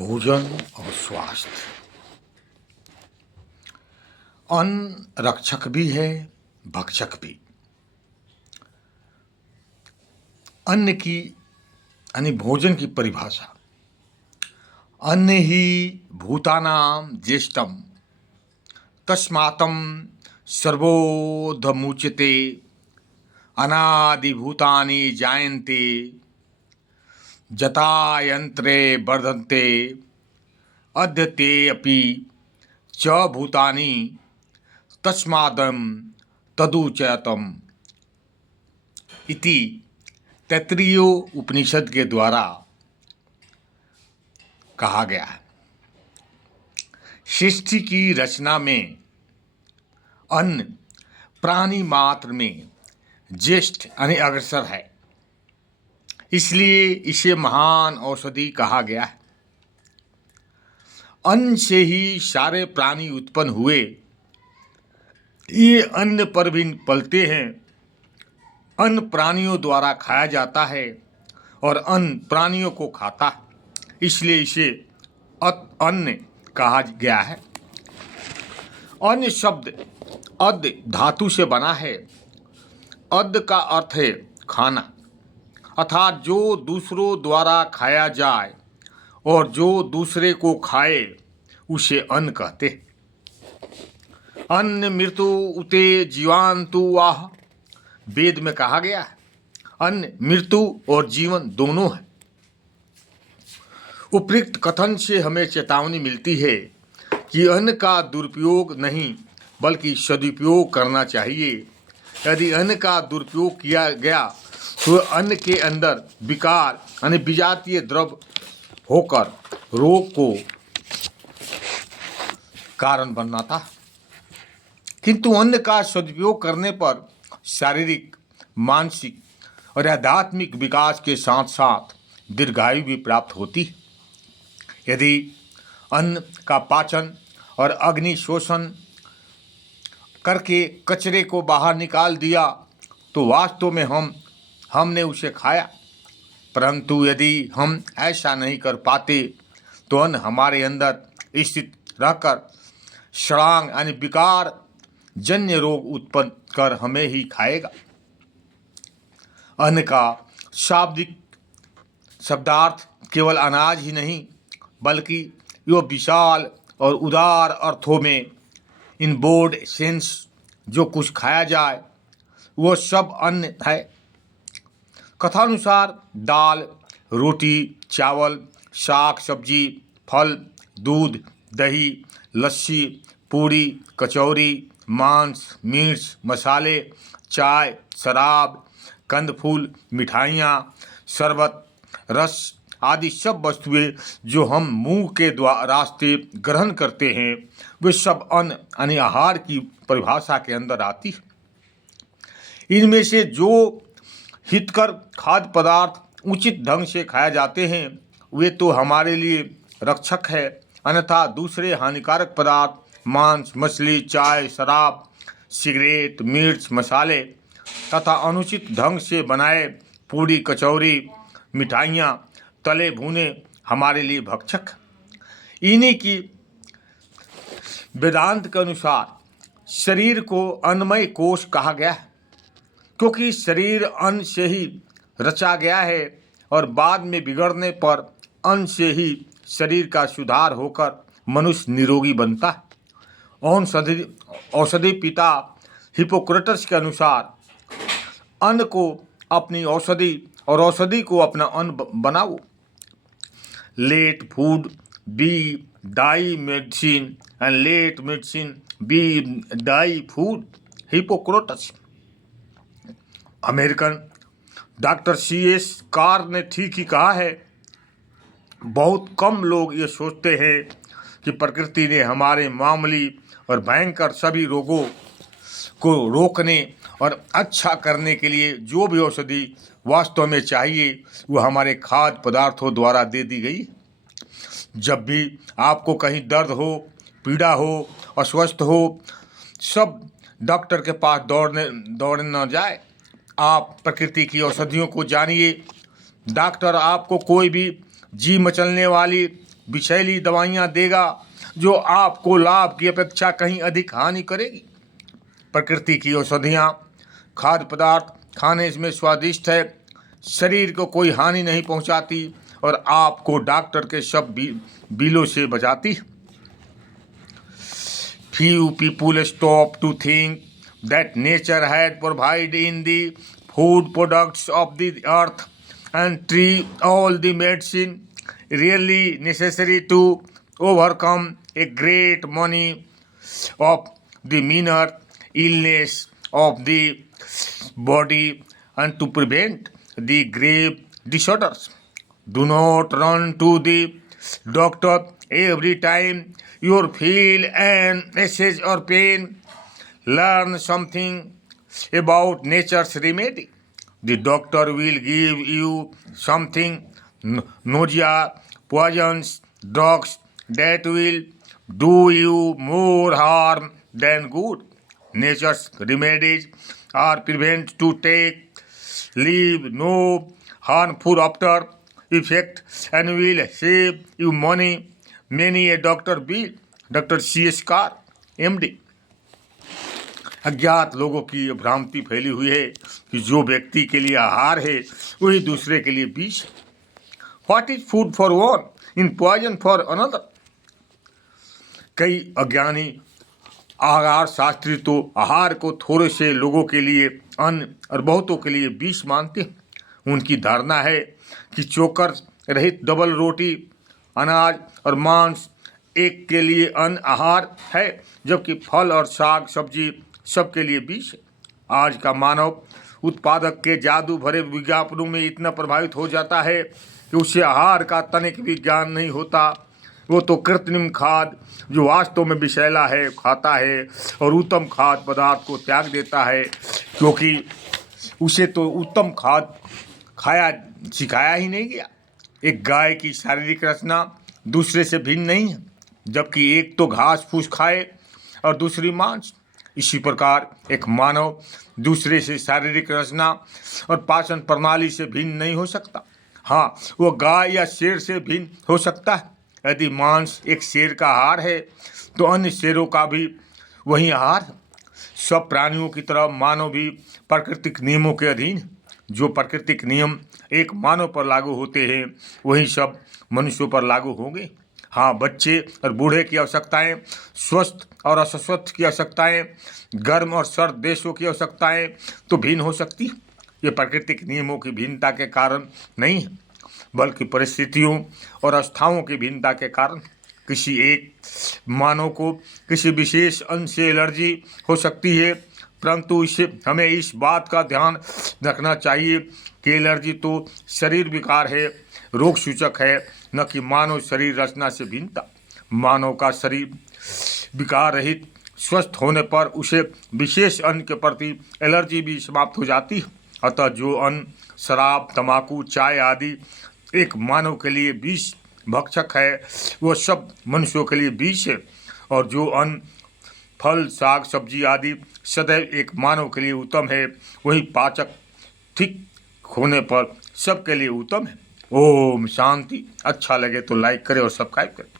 भोजन और स्वास्थ्य। अन्न रक्षक भी है, भक्षक भी। अन्न की यानी भोजन की परिभाषा, अन्न ही भूतानां ज्येष्ठम तस्मातं सर्वोदमुच्यते अनादिभूतानि जायन्ते जतायन्त्रे वर्धन्ते अद्यते अपि च भूतानि तस्मादं तदुच्यतम इति तैत्तिरीय उपनिषद के द्वारा कहा गया है। सृष्टि की रचना में अन्न प्राणी मात्र में ज्येष्ठ यानी अग्रसर है, इसलिए इसे महान औषधि कहा गया है। अन्न से ही सारे प्राणी उत्पन्न हुए, ये अन्न पर भी पलते हैं। अन्न प्राणियों द्वारा खाया जाता है और अन्न प्राणियों को खाता है, इसलिए इसे अन्न कहा गया है। अन्न शब्द अद्य धातु से बना है। अद्य का अर्थ है खाना, अर्थात जो दूसरों द्वारा खाया जाए और जो दूसरे को खाए उसे अन्न कहते हैं। अन्न मृत्यु उते जीवांतु वाह, वेद में कहा गया है अन्न मृत्यु और जीवन दोनों है। उपयुक्त कथन से हमें चेतावनी मिलती है कि अन्न का दुरुपयोग नहीं बल्कि सदुपयोग करना चाहिए। यदि अन्न का दुरुपयोग किया गया तो अन्न के अंदर विकार यानी विजातीय द्रव्य होकर रोग को कारण बनना था, किंतु अन्न का सदुपयोग करने पर शारीरिक, मानसिक और आध्यात्मिक विकास के साथ साथ दीर्घायु भी प्राप्त होती है। यदि अन्न का पाचन और अग्नि शोषण करके कचरे को बाहर निकाल दिया तो वास्तव में हमने उसे खाया, परंतु यदि हम ऐसा नहीं कर पाते तो अन्न हमारे अंदर स्थित रहकर षडांग यानी विकार जन्य रोग उत्पन्न कर हमें ही खाएगा। अन्न का शाब्दिक शब्दार्थ केवल अनाज ही नहीं बल्कि यो विशाल और उदार अर्थों में इन बोर्ड सेंस जो कुछ खाया जाए वो सब अन्न है। कथानुसार दाल, रोटी, चावल, साग सब्जी, फल, दूध, दही, लस्सी, पूड़ी, कचौरी, मांस, मिर्च, मसाले, चाय, शराब, कंद फूल, मिठाइयाँ, शरबत, रस आदि सब वस्तुएं जो हम मुंह के रास्ते ग्रहण करते हैं वे सब अन्न यानी आहार की परिभाषा के अंदर आती है। इनमें से जो हितकर खाद्य पदार्थ उचित ढंग से खाए जाते हैं वे तो हमारे लिए रक्षक है, अन्यथा दूसरे हानिकारक पदार्थ मांस, मछली, चाय, शराब, सिगरेट, मिर्च, मसाले तथा अनुचित ढंग से बनाए पूड़ी, कचौरी, मिठाइयाँ, तले भुने हमारे लिए भक्षक। इन्हीं की वेदांत के अनुसार शरीर को अन्नमय कोश कहा गया है, क्योंकि शरीर अन्न से ही रचा गया है और बाद में बिगड़ने पर अन्न से ही शरीर का सुधार होकर मनुष्य निरोगी बनता है। औषधि पिता हिप्पोक्रेटस के अनुसार अन्न को अपनी औषधि और औषधि को अपना अन्न बनाओ। Let food be thy medicine and let medicine be thy food, Hippocrates. American doctor C.S. Carr ने ठीक ही कहा है। बहुत कम लोग ये सोचते हैं कि प्रकृति ने हमारे मामूली और भयंकर सभी रोगों को रोकने और अच्छा करने के लिए जो भी औषधि वास्तव में चाहिए वो हमारे खाद्य पदार्थों द्वारा दे दी गई। जब भी आपको कहीं दर्द हो, पीड़ा हो, अस्वस्थ हो, सब डॉक्टर के पास दौड़ने न जाए। आप प्रकृति की औषधियों को जानिए। डॉक्टर आपको कोई भी जी मचलने वाली विषैली दवाइयाँ देगा जो आपको लाभ की अपेक्षा कहीं अधिक हानि करेगी। प्रकृति की औषधियाँ, खाद्य पदार्थ खाने में स्वादिष्ट है, शरीर को कोई हानि नहीं पहुंचाती और आपको डॉक्टर के सब बिलों से बचाती। Few people stop to think that nature had provided in the food products of the earth and tree all the medicine really necessary to overcome a great many of the minor illness of the body and to prevent the grave disorders. Do not run to the doctor every time you feel an ache or pain. Learn something about nature's remedy. The doctor will give you something nausea, poisons, drugs that will do you more harm than good. Nature's remedies are prevent to take, leave no harmful after effect and will save you money. Many a doctor bill. Doctor C.S. Car MD। अज्ञात लोगों की भ्रांति फैली हुई है कि जो व्यक्ति के लिए आहार है वही दूसरे के लिए विष है। What is food for one in poison for another. कई अज्ञानी आहार शास्त्री तो आहार को थोड़े से लोगों के लिए अन्न और बहुतों के लिए विष मानते हैं। उनकी धारणा है कि चोकर रहित डबल रोटी, अनाज और मांस एक के लिए अन्न आहार है, जबकि फल और साग सब्जी सबके लिए विष है। आज का मानव उत्पादक के जादू भरे विज्ञापनों में इतना प्रभावित हो जाता है कि उसे आहार का तनिक भी ज्ञान नहीं होता। वो तो कृत्रिम खाद्य जो वास्तव में विषैला है खाता है और उत्तम खाद्य पदार्थ को त्याग देता है, क्योंकि उसे तो उत्तम खाद्य खाया सिखाया ही नहीं गया। एक गाय की शारीरिक रचना दूसरे से भिन्न नहीं है, जबकि एक तो घास फूस खाए और दूसरी मांस। इसी प्रकार एक मानव दूसरे से शारीरिक रचना और पाचन प्रणाली से भिन्न नहीं हो सकता। हाँ, वो गाय या शेर से भिन्न हो सकता है। यदि मांस एक शेर का आहार है तो अन्य शेरों का भी वही आहार है। सब प्राणियों की तरह मानव भी प्राकृतिक नियमों के अधीन है। जो प्राकृतिक नियम एक मानव पर लागू होते हैं वही सब मनुष्यों पर लागू होंगे। हाँ, बच्चे और बूढ़े की आवश्यकताएं, स्वस्थ और अस्वस्थ की आवश्यकताएं, गर्म और सर्द देशों की आवश्यकताएं तो भिन्न हो सकती है। ये प्राकृतिक नियमों की भिन्नता के कारण नहीं है, बल्कि परिस्थितियों और अवस्थाओं की भिन्नता के कारण। किसी एक मानव को किसी विशेष अन्न से एलर्जी हो सकती है, परंतु इसे हमें इस बात का ध्यान रखना चाहिए कि एलर्जी तो शरीर विकार है, रोग सूचक है, न कि मानव शरीर रचना से भिन्नता। मानव का शरीर विकार रहित स्वस्थ होने पर उसे विशेष अन्न के प्रति एलर्जी भी समाप्त हो जाती है। अतः जो अन्न शराब, तंबाकू, चाय आदि एक मानव के लिए विष भक्षक है, वह सब मनुष्यों के लिए विष है। और जो अन्न फल, साग, सब्जी आदि सदैव एक मानव के लिए उत्तम है, वही पाचक ठीक होने पर सबके लिए उत्तम है। ओम शांति। अच्छा लगे तो लाइक करें और सब्सक्राइब करें।